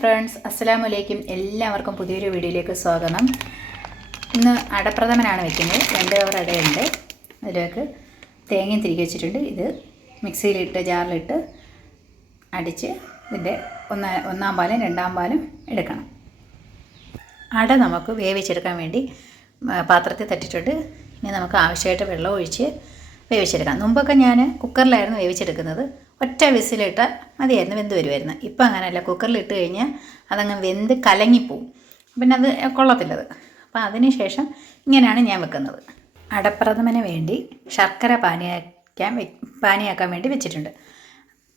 Friends അസ്സലാമു അലൈക്കും എല്ലാവർക്കും പുതിയൊരു വീഡിയോയിലേക്ക് സ്വാഗതം. ഇന്ന് അടപ്രഥമനാണ് വെക്കുന്നത്. രണ്ട് കവർ അടയുണ്ട്. അതിലേക്ക് തേങ്ങയും തിരികെ വെച്ചിട്ടുണ്ട്. ഇത് മിക്സിയിലിട്ട് ജാറിലിട്ട് അടിച്ച് ഇതിന്റെ ഒന്നാ ഒന്നാം പാലും രണ്ടാം പാലും എടുക്കണം. അട നമുക്ക് വേവിച്ചെടുക്കാൻ വേണ്ടി പാത്രത്തിൽ തട്ടിട്ടുണ്ട്. ഇനി നമുക്ക് ആവശ്യമായിട്ട് വെള്ളം ഒഴിച്ച് വേവിച്ചെടുക്കാം. മുമ്പൊക്കെ ഞാൻ കുക്കറിലായിരുന്നു വേവിച്ചെടുക്കുന്നത്. ഒറ്റ വിസിലിട്ട് മതിയായിരുന്നു വെന്ത് വരുമായിരുന്നു ഇപ്പം അങ്ങനെയല്ല കുക്കറിലിട്ട് കഴിഞ്ഞാൽ അതങ്ങ് വെന്ത് കലങ്ങിപ്പോവും. പിന്നെ അത് കൊള്ളത്തില്ലത്. അപ്പോൾ അതിന് ശേഷം ഇങ്ങനെയാണ് ഞാൻ വെക്കുന്നത്. അടപ്രഥമന് വേണ്ടി ശർക്കര പാനിയാക്കാൻ പാനിയാക്കാൻ വേണ്ടി വെച്ചിട്ടുണ്ട്.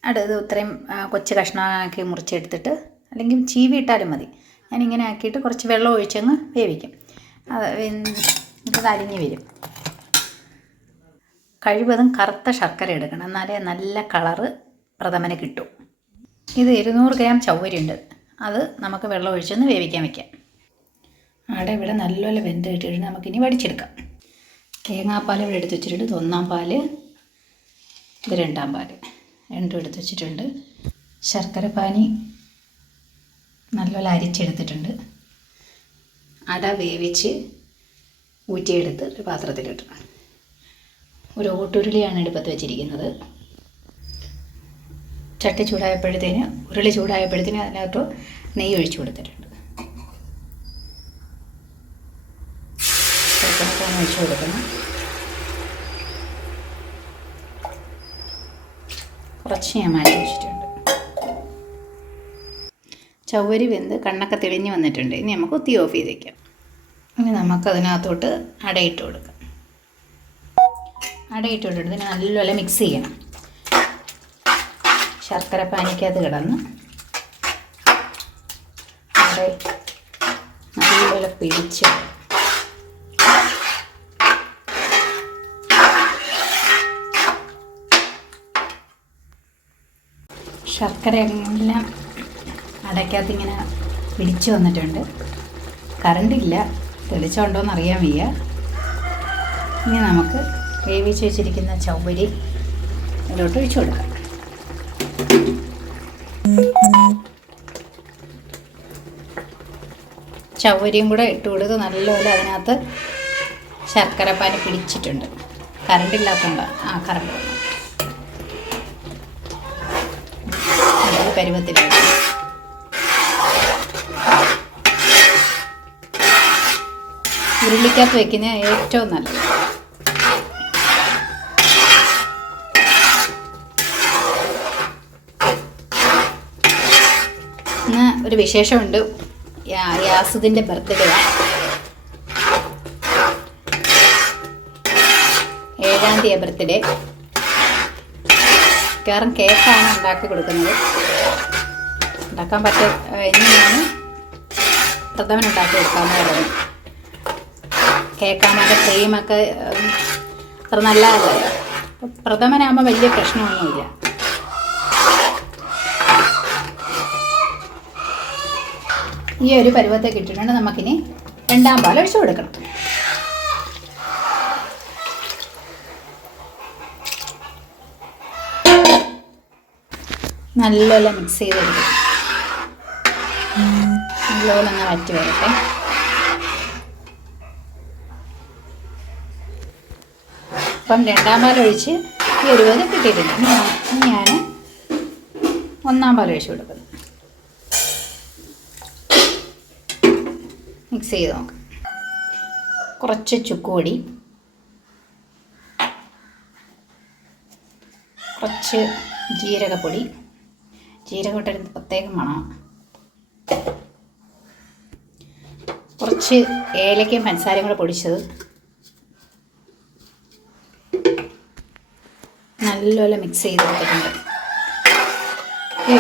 അട ഇത് ഇത്രയും കൊച്ചു കഷ്ണമാക്കി മുറിച്ചെടുത്തിട്ട് അല്ലെങ്കിൽ ചീവി ഇട്ടാലും മതി. ഞാനിങ്ങനെ ആക്കിയിട്ട് കുറച്ച് വെള്ളം ഒഴിച്ചങ്ങ് വേവിക്കും. അത് അരിഞ്ഞ് വരും. കഴിവതും കറുത്ത ശർക്കര എടുക്കണം. എന്നാലേ നല്ല കളറ് പ്രഥമന് കിട്ടും. ഇത് ഇരുന്നൂറ് ഗ്രാം ചൗവരിയുണ്ട് അത് നമുക്ക് വെള്ളം ഒഴിച്ചൊന്ന് വേവിക്കാൻ വെക്കാം. അവിടെ ഇവിടെ നല്ലപോലെ വെന്ത് കിട്ടിയിട്ട് നമുക്കിനി വടിച്ചെടുക്കാം. തേങ്ങാപ്പാൽ ഇവിടെ എടുത്ത് വെച്ചിട്ടുണ്ട്. ഒന്നാം പാൽ ഇത് രണ്ടാം പാൽ രണ്ടും എടുത്ത് വെച്ചിട്ടുണ്ട്. ശർക്കര പാനി നല്ലപോലെ അരിച്ചെടുത്തിട്ടുണ്ട്. അട വേവിച്ച് ഊറ്റിയെടുത്ത് ഒരു പാത്രത്തിലിട്ടു. ഒരു ഓട്ടുരുളിയാണ് അടുപ്പത്ത് വെച്ചിരിക്കുന്നത്. ചട്ടി ചൂടായപ്പോഴത്തേന് ഉരുളി ചൂടായപ്പോഴത്തേന് അതിനകത്ത് നെയ്യ് ഒഴിച്ചു കൊടുത്തിട്ടുണ്ട്. ഒഴിച്ചു കൊടുക്കണം. കുറച്ച് ഞാൻ മാറ്റി വെച്ചിട്ടുണ്ട്. ചവ്വരി വെന്ത് കണ്ണൊക്കെ തെളിഞ്ഞ് വന്നിട്ടുണ്ട്. ഇനി നമുക്ക് തീ ഓഫ് ചെയ്ത് വയ്ക്കാം ഇനി നമുക്കതിനകത്തോട്ട് അടയിട്ട് കൊടുക്കാം. അടയിട്ട് കൊടുത്തിട്ട് ഇതിനെ നല്ലപോലെ മിക്സ് ചെയ്യണം. ശർക്കര പാനിക്കകത്ത് കിടന്ന് അട നല്ലപോലെ പിടിച്ച് ശർക്കര എല്ലാം അടയ്ക്കകത്ത് ഇങ്ങനെ പിടിച്ചു വന്നിട്ടുണ്ട്. കറണ്ടില്ല തെളിച്ചുണ്ടോയെന്ന് അറിയാൻ വയ്യ. ഇനി നമുക്ക് വേവിച്ച് വെച്ചിരിക്കുന്ന ചൗവരി അതിലോട്ട് ഒഴിച്ചു കൊടുക്കാം. ചവരിയും കൂടെ ഇട്ട് കൊടുത്ത് നല്ലപോലെ അതിനകത്ത് ശർക്കരപ്പാനി പിടിച്ചിട്ടുണ്ട്. കറണ്ട് ഇല്ലാത്തതുകൊണ്ട് ആ കറണ്ട് പരുവത്തിലാണ് ഉരുളിക്കകത്ത് വെക്കുന്ന ഏറ്റവും നല്ലത്. ഇന്ന് ഒരു വിശേഷമുണ്ട്. യാ- യാസുദിന്റെ ബർത്ത്ഡേ ഏഴാം തീയതി ബർത്ത്ഡേ കാരണം കേക്കാണ് ഉണ്ടാക്കി കൊടുക്കുന്നത്. ഉണ്ടാക്കാൻ പറ്റ ഇന്ന് ഞാൻ പ്രഥമൻ ഉണ്ടാക്കി കൊടുക്കാമെന്ന് പറഞ്ഞു കേക്കാകുമ്പോൾ ക്രീമൊക്കെ അത്ര നല്ലതല്ലേ. പ്രഥമനാകുമ്പോൾ വലിയ പ്രശ്നമൊന്നുമില്ല. ഈ ഒരു പരുവത്തെ കിട്ടിയിട്ടുണ്ട്. നമുക്കിനി രണ്ടാം പാൽ ഒഴിച്ചു കൊടുക്കണം. നല്ലപോലെ മിക്സ് ചെയ്തെടുക്കും നല്ലപോലെ ഒന്ന് വറ്റി വരട്ടെ. അപ്പം രണ്ടാം പാൽ ഒഴിച്ച് ഈ ഒരു വിധം കിട്ടിയിട്ടുണ്ട്. ഞാൻ- ഒന്നാം പാൽ ഒഴിച്ച് കൊടുക്കുന്നു. മിക്സ് ചെയ്ത് നോക്കാം. കുറച്ച് ചുക്കുപൊടി കുറച്ച് ജീരകപ്പൊടി. ജീരകം ഇട്ടൊരു പ്രത്യേക മണം. കുറച്ച് ഏലക്കയും പഞ്ചസാരയും കൂടെ പൊടിച്ചത്. നല്ലപോലെ മിക്സ് ചെയ്ത് കൊടുത്തിട്ടുണ്ട്.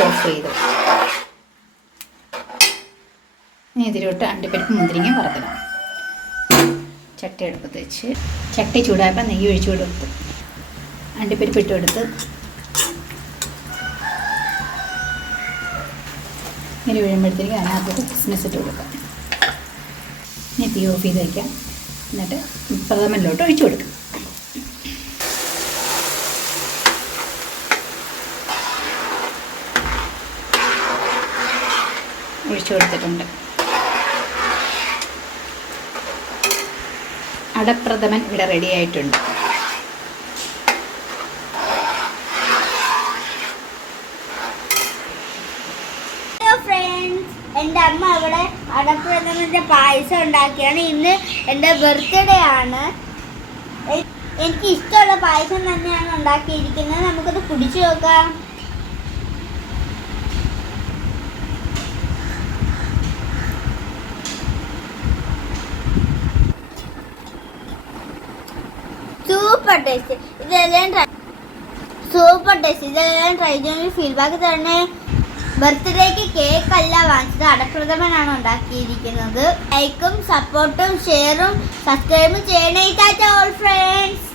ഓഫ് ചെയ്തു. ഇനി ഇതിലോട്ട് അണ്ടിപ്പരിപ്പ് മുന്തിരിങ്ങ വറുത്തിടാം. ചട്ടി അടുപ്പത്ത് വെച്ച് ചട്ടി ചൂടായപ്പോൾ നെയ്യ് ഒഴിച്ചു കൊടുത്ത് അണ്ടിപ്പരിപ്പ് ഇട്ട് കൊടുത്ത് ഇങ്ങനെ വീഴുമ്പോഴത്തേക്ക് അതിനകത്ത് കിസ്മിസ് ഇട്ട് കൊടുക്കാം. ഇനി തീ ഓഫ് ചെയ്ത് വയ്ക്കാം എന്നിട്ട് പ്രഥമനിലോട്ട് ഒഴിച്ചു കൊടുക്കാം. ഒഴിച്ചു കൊടുത്തിട്ടുണ്ട്. അടപ്രഥമൻ ഇവിടെ റെഡി ആയിട്ടുണ്ട്. ഹലോ ഫ്രണ്ട്സ് എന്റെ അമ്മ അവിടെ അടപ്രഥമന്റെ പായസം ഉണ്ടാക്കിയാണ്. ഇന്ന് എന്റെ ബർത്ത്ഡേ ആണ്. എനിക്ക് ഇഷ്ടമുള്ള പായസം തന്നെയാണ് ഉണ്ടാക്കിയിരിക്കുന്നത്. നമുക്കത് കുടിച്ചു നോക്കാം. സൂപ്പർ ടേസ്റ്റ് ഇതെല്ലാം ട്രൈ സൂപ്പർ ചെയ്യുന്ന ഫീഡ്ബാക്ക് തന്നെ. ബർത്ത്ഡേക്ക് കേക്ക് അല്ല വാങ്ങിച്ചത്. അടപ്രഥമനാണ് ഉണ്ടാക്കിയിരിക്കുന്നത്. ലൈക്കും സപ്പോർട്ടും ഷെയറും സബ്സ്ക്രൈബും ചെയ്യണേ ഓൾ ഫ്രണ്ട്സ്